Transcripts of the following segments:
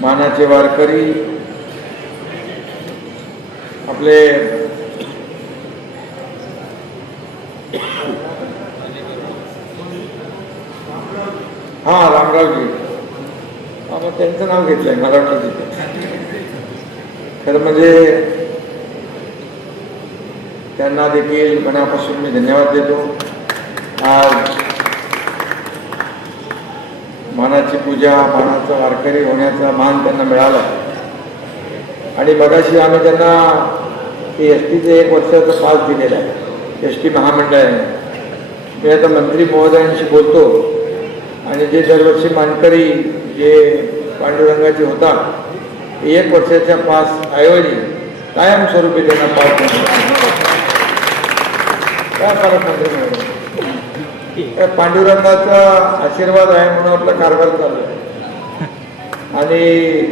मानाचे वारकरी आपले हा रामरावजी. हा मग त्यांचं नाव घेतलंय मला वाटलं तिथे खरं म्हणजे त्यांना देखील मनापासून मी धन्यवाद देतो. आज मानाची पूजा मानाचा वारकरी होण्याचा मान त्यांना मिळाला. आणि मगाशी आम्ही त्यांना एस टीचं एक वर्षाचा पास दिलेलं आहे. एस टी महामंडळाने. मी आता मंत्री महोदयांशी बोलतो. आणि जे दरवर्षी मानकरी जे पांडुरंगाचे होतात एक वर्षाच्या पास ऐवजी कायमस्वरूपी त्यांना पास काय फरक मंत्री महोदय पांडुरंगाचा आशीर्वाद आहे म्हणून आपला कारभार चालू आहे. आणि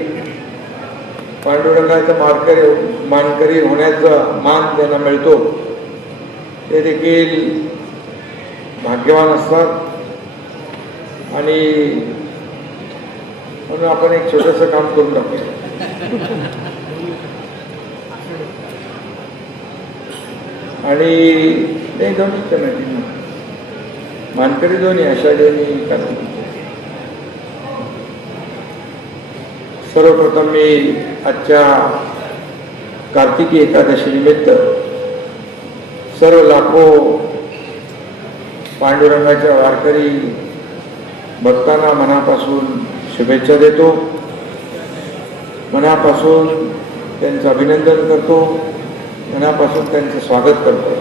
पांडुरंगाचा मारकरी मानकरी होण्याचा मान त्यांना मिळतो. ते देखील भाग्यवान असतात. आणि म्हणून आपण एक छोटंसं काम करून टाकूया. आणि नाही दोन्हीच त्यांना मानकरी दोन्ही अशा दोन्ही करा सर्वप्रथम मी आजच्या कार्तिकी एकादशी निमित्त सर्व लाखो पांडुरंगाच्या वारकरी भक्तांना मनापासून शुभेच्छा देतो. मनापासून त्यांचं अभिनंदन करतो. मनापासून त्यांचं स्वागत करतो.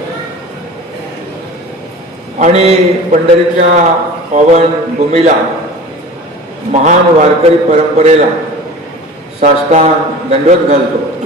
आणि पंढरीच्या पावन भूमीला महान वारकरी परंपरेला साष्टांग दंडवत घालतो.